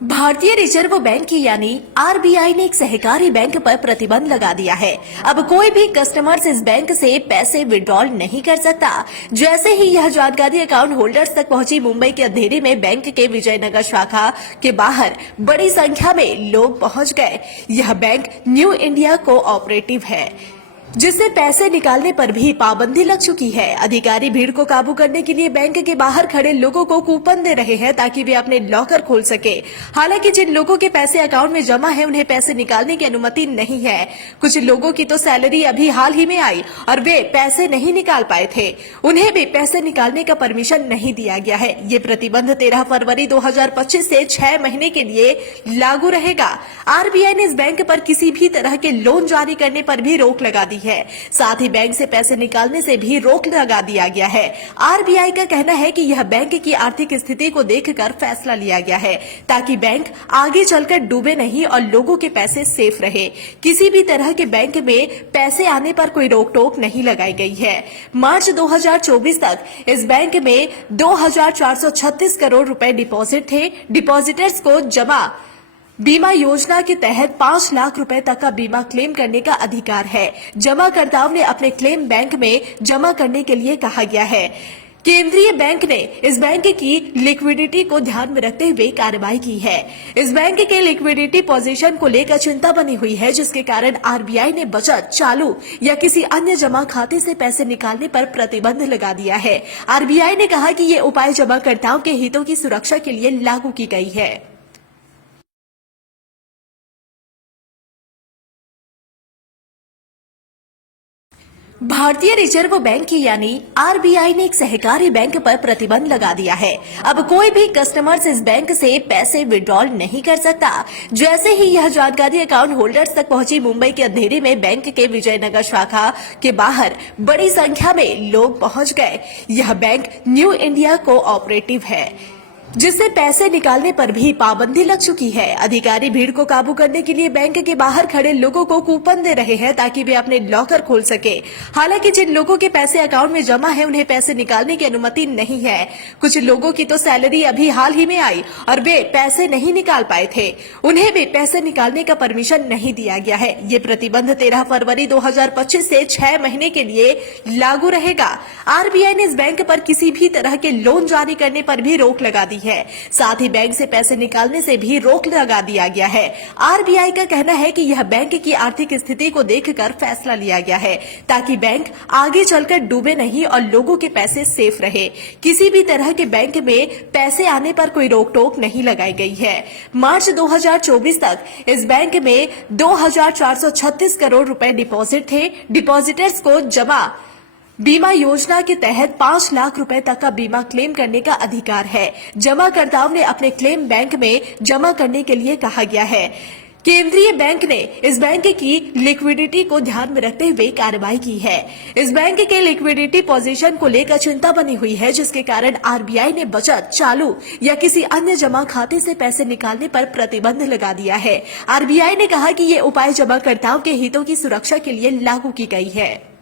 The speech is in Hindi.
भारतीय रिजर्व बैंक यानी आरबीआई ने एक सहकारी बैंक पर प्रतिबंध लगा दिया है। अब कोई भी कस्टमर्स इस बैंक से पैसे विड्रॉल नहीं कर सकता। जैसे ही यह जानकारी अकाउंट होल्डर्स तक पहुंची, मुंबई के अंधेरे में बैंक के विजयनगर शाखा के बाहर बड़ी संख्या में लोग पहुंच गए। यह बैंक न्यू इंडिया कोऑपरेटिव है, जिससे पैसे निकालने पर भी पाबंदी लग चुकी है। अधिकारी भीड़ को काबू करने के लिए बैंक के बाहर खड़े लोगों को कूपन दे रहे हैं ताकि वे अपने लॉकर खोल सके। हालांकि जिन लोगों के पैसे अकाउंट में जमा है उन्हें पैसे निकालने की अनुमति नहीं है। कुछ लोगों की तो सैलरी अभी हाल ही में आई और वे पैसे नहीं निकाल पाए थे, उन्हें भी पैसे निकालने का परमिशन नहीं दिया गया है। ये प्रतिबंध 13 फरवरी 2025 से 6 महीने के लिए लागू रहेगा। आरबीआई ने इस बैंक पर किसी भी तरह के लोन जारी करने पर भी रोक लगा दी है। साथ ही बैंक से पैसे निकालने से भी रोक लगा दिया गया है। आरबीआई का कहना है कि यह बैंक की आर्थिक स्थिति को देखकर फैसला लिया गया है ताकि बैंक आगे चलकर डूबे नहीं और लोगों के पैसे सेफ रहे। किसी भी तरह के बैंक में पैसे आने पर कोई रोक टोक नहीं लगाई गई है। मार्च 2024 तक इस बैंक में 2436 करोड़ रुपए डिपॉजिट थे। डिपॉजिटर्स को जमा बीमा योजना के तहत 5 लाख रुपए तक का बीमा क्लेम करने का अधिकार है। जमाकर्ताओं ने अपने क्लेम बैंक में जमा करने के लिए कहा गया है। केंद्रीय बैंक ने इस बैंक की लिक्विडिटी को ध्यान में रखते हुए कार्रवाई की है। इस बैंक के लिक्विडिटी पोजीशन को लेकर चिंता बनी हुई है, जिसके कारण आरबीआई ने बचत, चालू या किसी अन्य जमा खाते से पैसे निकालने पर प्रतिबंध लगा दिया है। आरबीआई ने कहा कि ये उपाय जमाकर्ताओं के हितों की सुरक्षा के लिए लागू की गई है। भारतीय रिजर्व बैंक यानी आरबीआई ने एक सहकारी बैंक पर प्रतिबंध लगा दिया है। अब कोई भी कस्टमर्स इस बैंक से पैसे विड्रॉल नहीं कर सकता। जैसे ही यह जानकारी अकाउंट होल्डर्स तक पहुंची, मुंबई के अंधेरे में बैंक के विजयनगर शाखा के बाहर बड़ी संख्या में लोग पहुंच गए। यह बैंक न्यू इंडिया कोऑपरेटिव है, जिससे पैसे निकालने पर भी पाबंदी लग चुकी है। अधिकारी भीड़ को काबू करने के लिए बैंक के बाहर खड़े लोगों को कूपन दे रहे हैं ताकि वे अपने लॉकर खोल सके। हालांकि जिन लोगों के पैसे अकाउंट में जमा है उन्हें पैसे निकालने की अनुमति नहीं है। कुछ लोगों की तो सैलरी अभी हाल ही में आई और वे पैसे नहीं निकाल पाए थे, उन्हें भी पैसे निकालने का परमिशन नहीं दिया गया है। ये प्रतिबंध 13 फरवरी 2025 से 6 महीने के लिए लागू रहेगा। आरबीआई ने इस बैंक पर किसी भी तरह के लोन जारी करने पर भी रोक लगा दी है। साथ ही बैंक से पैसे निकालने से भी रोक लगा दिया गया है। आरबीआई का कहना है कि यह बैंक की आर्थिक स्थिति को देखकर फैसला लिया गया है ताकि बैंक आगे चलकर डूबे नहीं और लोगों के पैसे सेफ रहे। किसी भी तरह के बैंक में पैसे आने पर कोई रोक टोक नहीं लगाई गई है। मार्च 2024 तक इस बैंक में 2436 करोड़ रुपए डिपॉजिट थे। डिपॉजिटर्स को जमा बीमा योजना के तहत 5 लाख रुपए तक का बीमा क्लेम करने का अधिकार है। जमाकर्ताओं ने अपने क्लेम बैंक में जमा करने के लिए कहा गया है। केंद्रीय बैंक ने इस बैंक की लिक्विडिटी को ध्यान में रखते हुए कार्रवाई की है। इस बैंक के लिक्विडिटी पोजीशन को लेकर चिंता बनी हुई है, जिसके कारण आरबीआई ने बचत, चालू या किसी अन्य जमा खाते से पैसे निकालने पर प्रतिबंध लगा दिया है। आरबीआई ने कहा कि ये उपाय जमाकर्ताओं के हितों की सुरक्षा के लिए लागू की गई है।